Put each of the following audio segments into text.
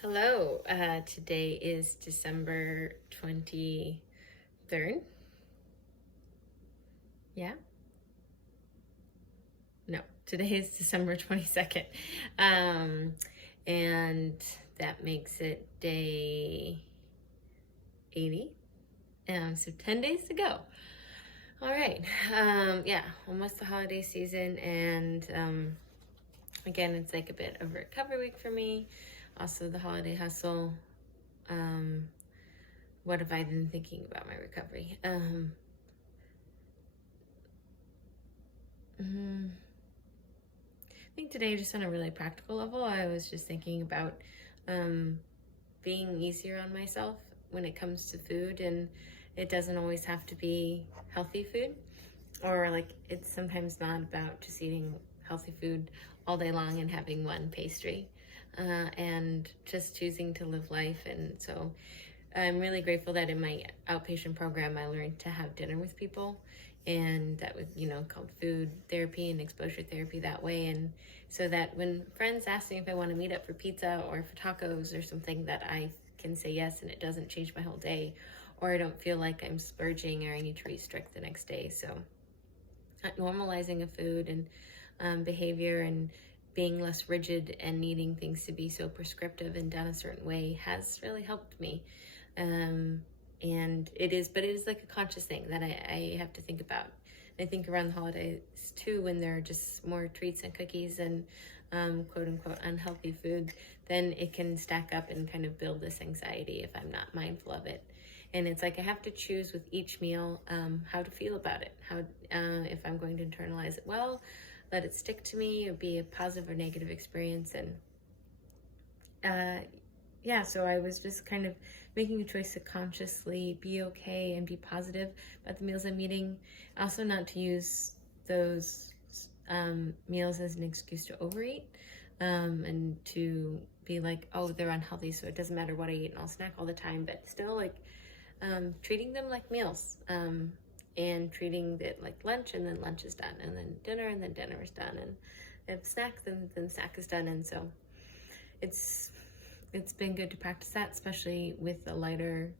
Hello, today is December 23rd. Yeah? No, today is December 22nd. Um, and that makes it day 80. So 10 days to go. All right. Yeah, almost the holiday season. And again, it's like a bit of a recovery week for me. Also, the holiday hustle. What have I been thinking about my recovery? I think today, just on a really practical level, I was just thinking about being easier on myself when it comes to food, and it doesn't always have to be healthy food, or like it's sometimes not about just eating healthy food all day long and having one pastry, and just choosing to live life. And so I'm really grateful that in my outpatient program, I learned to have dinner with people, and that was, called food therapy and exposure therapy that way. And so that when friends ask me if I want to meet up for pizza or for tacos or something, that I can say yes, and it doesn't change my whole day, or I don't feel like I'm splurging or I need to restrict the next day. So normalizing of food and behavior, and being less rigid and needing things to be so prescriptive and done a certain way has really helped me. And it is like a conscious thing that I have to think about. I think around the holidays too, when there are just more treats and cookies and quote unquote unhealthy food, then it can stack up and kind of build this anxiety if I'm not mindful of it. And it's like I have to choose with each meal how to feel about it, how if I'm going to internalize it well, let it stick to me, or be a positive or negative experience. And yeah, so I was just kind of making a choice to consciously be okay and be positive about the meals I'm eating. Also, not to use those meals as an excuse to overeat, and to be like, oh, they're unhealthy, so it doesn't matter what I eat and I'll snack all the time, but still like treating them like meals, and treating it like lunch, and then lunch is done, and then dinner, and then dinner is done, and if snack, then snack is done. And so it's been good to practice that, especially with a lighter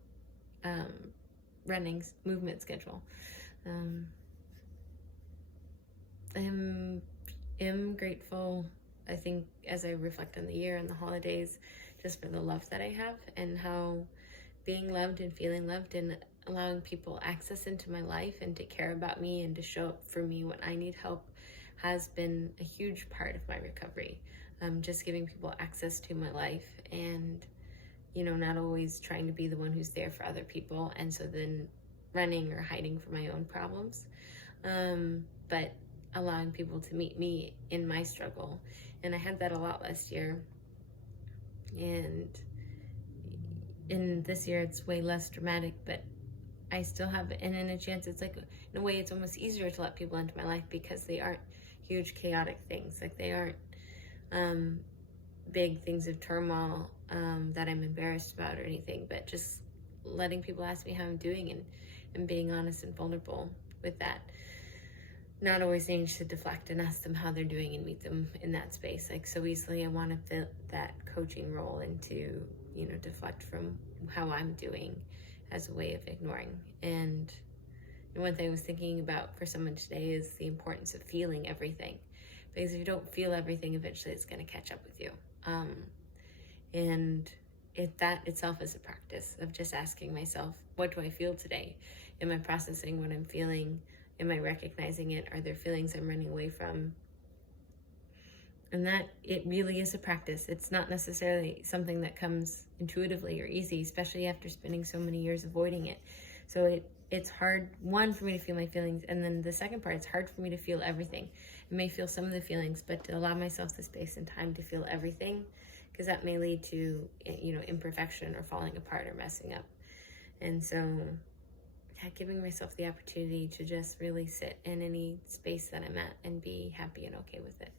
running movement schedule. I'm grateful, I think, as I reflect on the year and the holidays, just for the love that I have, and how being loved and feeling loved and allowing people access into my life and to care about me and to show up for me when I need help has been a huge part of my recovery. Just giving people access to my life, and not always trying to be the one who's there for other people, and so then running or hiding from my own problems, but allowing people to meet me in my struggle. And I had that a lot last year, and in this year it's way less dramatic, but I still have it. And in a chance, it's like, in a way, it's almost easier to let people into my life because they aren't huge chaotic things. Like, they aren't big things of turmoil that I'm embarrassed about or anything, but just letting people ask me how I'm doing, and being honest and vulnerable with that. Not always needing to deflect and ask them how they're doing and meet them in that space. Like, so easily I want to fit that coaching role into, deflect from how I'm doing as a way of ignoring. And one thing I was thinking about for someone today is the importance of feeling everything. Because if you don't feel everything, eventually it's going to catch up with you. And that itself is a practice of just asking myself, what do I feel today? Am I processing what I'm feeling? Am I recognizing it? Are there feelings I'm running away from? And that, it really is a practice. It's not necessarily something that comes intuitively or easy, especially after spending so many years avoiding it. So it's hard, one, for me to feel my feelings, and then the second part, it's hard for me to feel everything. I may feel some of the feelings, but to allow myself the space and time to feel everything, because that may lead to, imperfection or falling apart or messing up. And so, yeah, giving myself the opportunity to just really sit in any space that I'm at and be happy and okay with it.